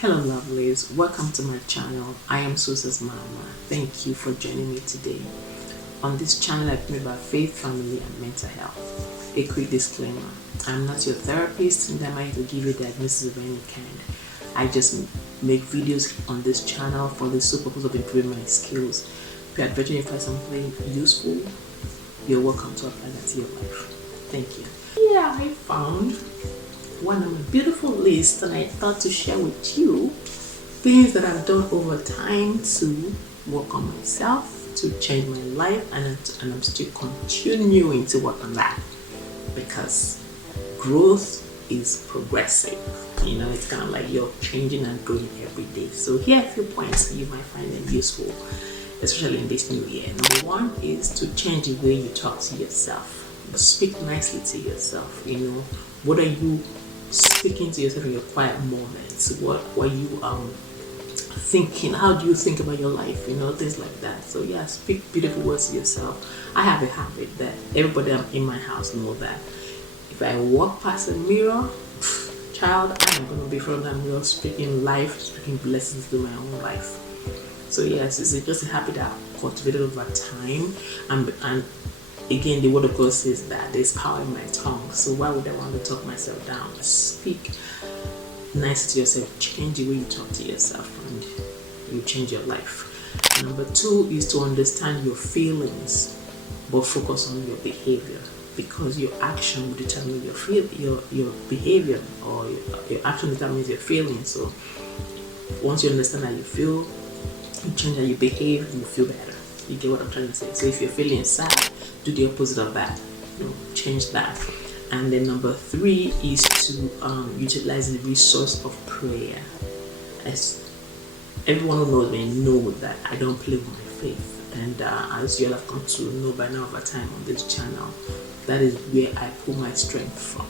Hello lovelies, welcome to my channel. I am Susa's mama. Thank you for joining me today. On this channel I talk about faith, family and mental health. A quick disclaimer, I'm not your therapist and I'm not here to give you a diagnosis of any kind. I just make videos on this channel for the sole purpose of improving my skills. If you are adventuring for something useful, you're welcome to apply that to your life. Thank you. Yeah, I found one of my beautiful lists and I thought to share with you things that I've done over time to work on myself, to change my life, and I'm still continuing to work on that because growth is progressive. You know, it's kind of like you're changing and growing every day. So here are a few points you might find them useful, especially in this new year. Number one is to change the way you talk to yourself. Speak nicely to yourself. You know, what are you speaking to yourself in your quiet moments? What were you thinking? How do you think about your life? You know, things like that. So yeah, speak beautiful words to yourself. I have a habit that everybody in my house know that if I walk past a mirror, child, I'm gonna be from that mirror speaking life, speaking blessings to my own life. So yes, it's just a habit that I've cultivated over time, and again, the word of God says that there's power in my tongue. So why would I want to talk myself down? Speak nice to yourself. Change the way you talk to yourself and you change your life. Number two is to understand your feelings, but focus on your behavior, because your action will determine your behavior, or your action determines your feelings. So once you understand how you feel, you change how you behave, you feel better. You get what I'm trying to say? So if you're feeling sad, do the opposite of that. You know, change that. And then number three is to utilize the resource of prayer. As everyone who knows me know that I don't play with my faith, and as you all have come to know by now over time on this channel, that is where I pull my strength from.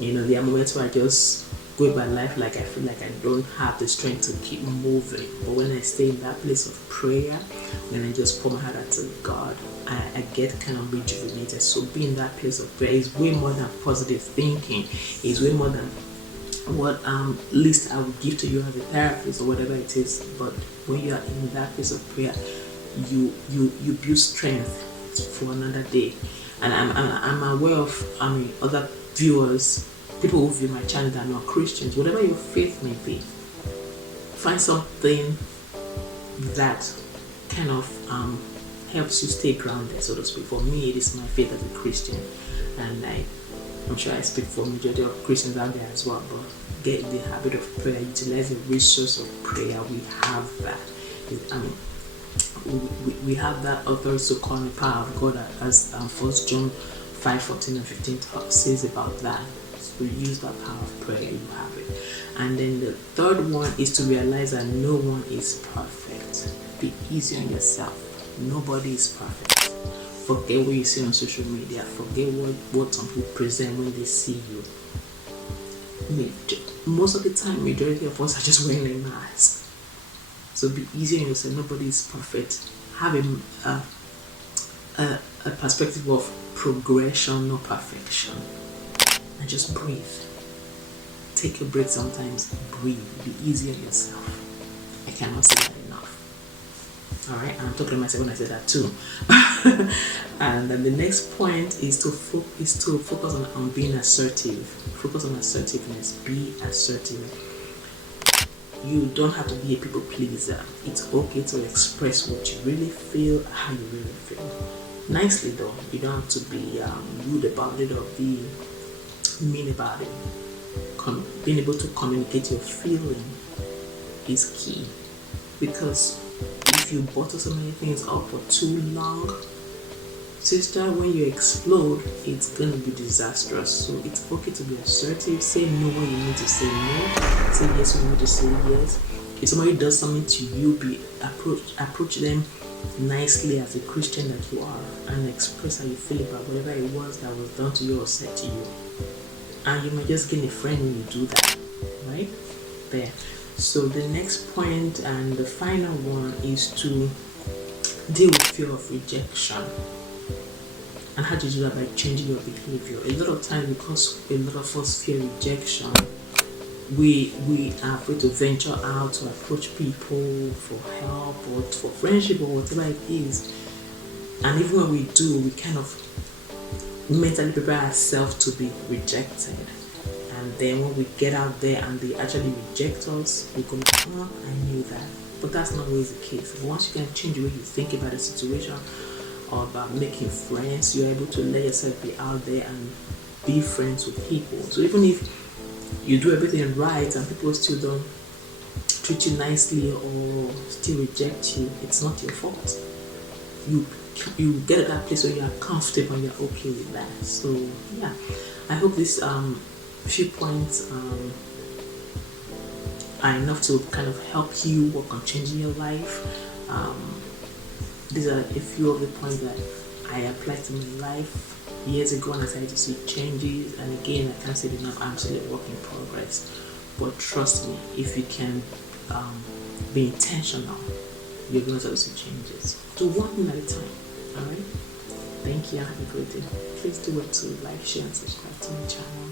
You know, there are moments where I just go by life like I feel like I don't have the strength to keep moving, but when I stay in that place of prayer, when I just pour my heart out to God, I get kind of rejuvenated. So being in that place of prayer is way more than positive thinking. It's way more than what list I would give to you as a therapist or whatever it is. But when you are in that place of prayer, you build strength for another day. And I'm aware of other viewers, people who view my channel that are not Christians. Whatever your faith may be, find something that kind of helps you stay grounded, so to speak. For me, it is my faith as a Christian, and I'm sure I speak for majority of Christians out there as well. But get in the habit of prayer, utilize the resource of prayer. We have that. We have that authority to call the power of God, as 1 John 5:14 and 15 says about that. So use that power of prayer, you have it. And then the third one is to realize that no one is perfect. Be easy on yourself. Nobody is perfect. Forget what you see on social media. Forget what some people present when they see you. Most of the time, majority of us are just wearing a mask. So be easy on yourself. Nobody is perfect. Have a perspective of progression, not perfection. And just breathe. Take a break sometimes. Breathe. Be easy on yourself. I cannot say that enough. Alright, and I'm talking to myself when I say that too. And then the next point is to focus on being assertive. Focus on assertiveness. Be assertive. You don't have to be a people pleaser. It's okay to express what you really feel, how you really feel. Nicely though. You don't have to be rude about it or be mean about it. Being able to communicate your feeling is key, because if you bottle so many things up for too long, sister, when you explode, it's gonna be disastrous. So it's okay to be assertive. Say no when you need to say no. Say yes when you need to say yes. If somebody does something to you, approach them nicely as a Christian that you are, and express how you feel about whatever it was that was done to you or said to you. And you might just gain a friend when you do that, right? There. So the next point and the final one is to deal with fear of rejection. And how to do that? By changing your behavior. A lot of times, because a lot of us fear rejection, we are afraid to venture out to approach people for help or for friendship or whatever it is. And even when we do, we kind of mentally prepare ourselves to be rejected. And then when we get out there and they actually reject us, we go like, oh, I knew that. But that's not always the case. But once you can change the way you think about the situation or about making friends, you're able to let yourself be out there and be friends with people. So even if you do everything right and people still don't treat you nicely or still reject you, it's not your fault. You get to that place where you are comfortable and you're okay with that. So yeah, I hope this few points are enough to kind of help you work on changing your life. These are a few of the points that I applied to my life years ago and I started to see changes. And again, I can't say enough, I'm still a work in progress. But trust me, if you can be intentional, you're going to start to see changes. Do one thing at a time. Alright? Thank you and have a great day. Please do it to like, share, and subscribe to my channel.